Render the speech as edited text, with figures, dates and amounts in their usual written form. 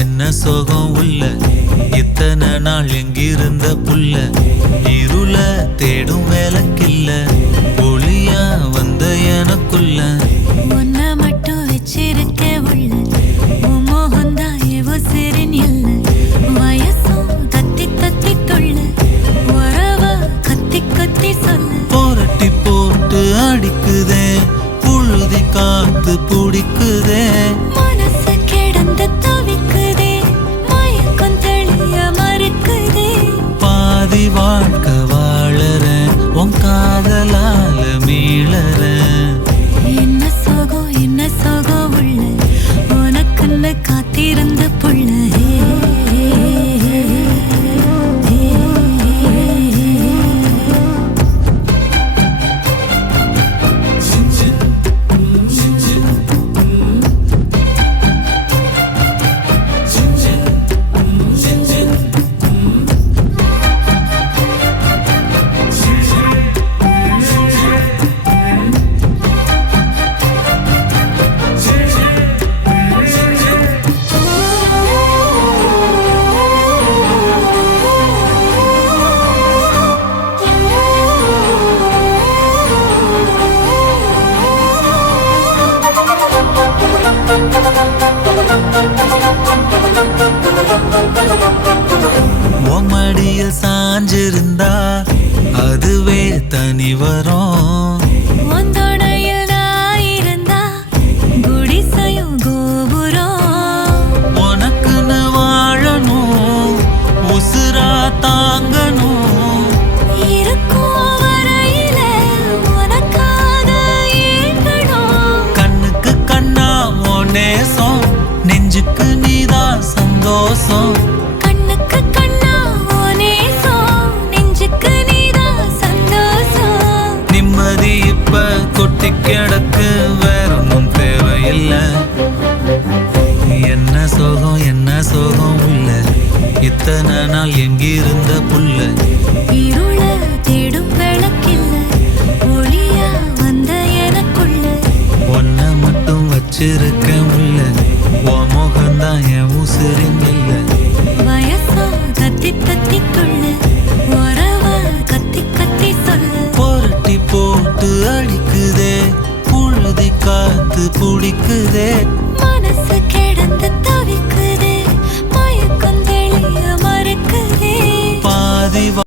என்ன சோகம் உள்ள இத்தனை நாள் எங்கிருந்த புள்ள இருள தேடும் வேலைக்கில்ல ஒளியா வந்த எனக்குள்ள ஒன்ன மட்டும் வச்சிருக்க உள்ள மோகந்தான் எவோ சிறின் இல்ல வயசும் தத்தி தத்தி தொள்ள உறவ கத்தி கத்தி சொல்ல போரட்டி போட்டு அடிக்குதே புழுதி காத்து பிடிக்குதே மனசு கிடந்து தவிக்குதே மயக்கம் தெளிய மறுக்குதே பாதி வாழ்க்கை வாழறேன் உன் காதலால மீளறேன் என்ன சோகம் உள்ள உனக்குன்னு காத்திருந்த புள்ள மடியில் சாஞ்சிருந்தா அதுவே தனி வரும் ஒந்தோடையில் நான் இருந்தா குடிசையும் கோபுரம் உனக்குன்னு வாழணும் உசுரா தாங்கணும் இருக்கும் வரையில உனக்காக ஏங்கணும் கண்ணுக்கு கண்ணா உன் நேசம் நெஞ்சுக்கு நீதான் சந்தோஷம் கண்ணுக்கு கண்ணா நேசம் நெஞ்சுக்கு நீதான் சந்தோஷம் நிம்மதி இப்ப கொட்டி கிடக்கு வேற ஒன்றும் தேவையில்லை என்ன சோகம் உள்ள இத்தனை நாள் எங்கிருந்த புள்ள இருள தேடும் விளக்கில்ல ஒளியா வந்த எனக்குள்ள ஒன்ன மட்டும் வச்சிருக்க உள்ள உன் முகம்தான் என் உசிரின் இல்ல வயசோ தத்தி தத்தி துள்ள உறவ கத்தி கத்தி சொல்ல புரட்டி போட்டு அடிக்குதே புழுதி காத்து பிடிக்குதே மனசு கிடந்து